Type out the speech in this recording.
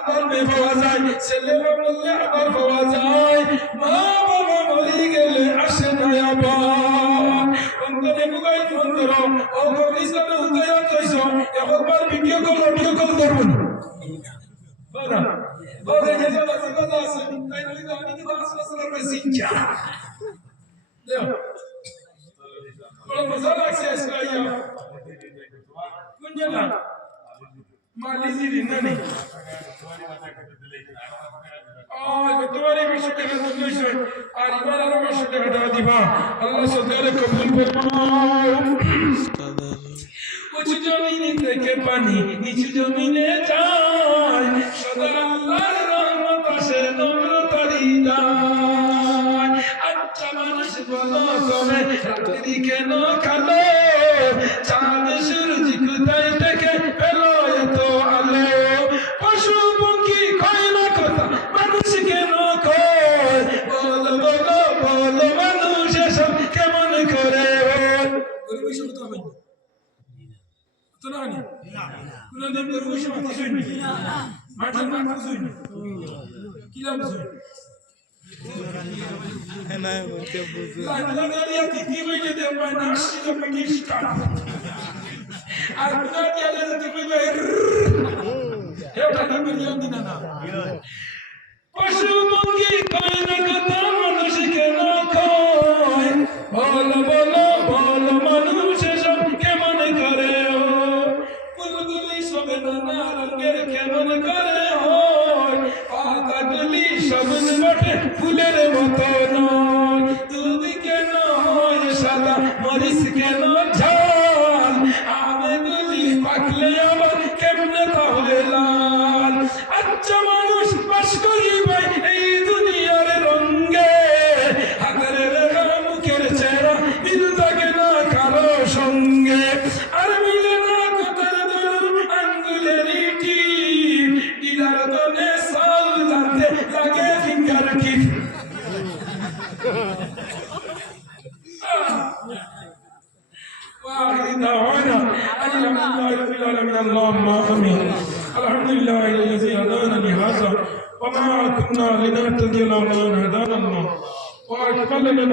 আবার মেয়ে পাওয়া যায়, ছেলে বললে আবার পাওয়া যায়, মা বাবা মরে গেলে আসে না আবার। অন্তরে মোবাইল ফোন ধরো, অগর ইসলামে উদয় হইছ, একবার ভিডিও কল অডিও কল করবো না। বাবা ওরে যে কথা আছে, তাই বলি তো আমি কিন্তু আসলে বেশি ইচ্ছা দেও বড় মজা লাগছে আজকে আইয়া কোন জায়গা মালিজিরি নানি তোমারই বিষয় টাকা দিয়েছে আর এবার আরো 500 টাকা দিবা। আল্লাহ সদারে কবুল করুন। উঁচু জমিনে থেকে পানি নিচু জমিনে যায়, সদা আল্লাহর রহমত আসে নম্রতারি দায়। আচ্ছা মানুষ বলো তবে রাত্রি কেন কালো, চাঁদ সূর্য কোথায় থেকে পেলো এত আলো। পশু পক্ষী কয় না কথা, মানুষ কেন কয়, বলো বলো বলো মানুষ এসব কেমন করে বল। তো না নি কোন দিন বসে মাথা শুনি মাথা মাথা শুনি কি লাভ শুনি না মতে বুঝো লাগলারিয়া কি হইছে দে না শীত পিটিস্টা আর না দিলে তো কইবে এটা তো দিও দিনা না। পশু পক্ষী কয় না কথা, মানুষ কেন কয়, বলো বলো বলো মানুষ এসব কেমন করে। সবে নানা রঙের কেমন করে হয়, পাতাগুলি সবুজ বটে ফুলের মতো নয়। দুধ কেন হয় সাদা, মরিচ কেন ঝাল, আমেগুলি পাকলে আবার কেমনে তাহলে লাল। আচ্ছা মানুষ বাস করিবে এই দুনিয়ার রঙে, হাতের রেখা মুখের চেহারা মিল থাকে না কারো সঙ্গে। আর মিলে না কথার দরুন আঙ্গুলের টিপ, ডিলার দনে সাল জানতে লাগে ফিঙ্গার টিপ। الحمد لله الذي هدانا لهذا وما كنا لنهتدي لولا ان هدانا الله واكمل لنا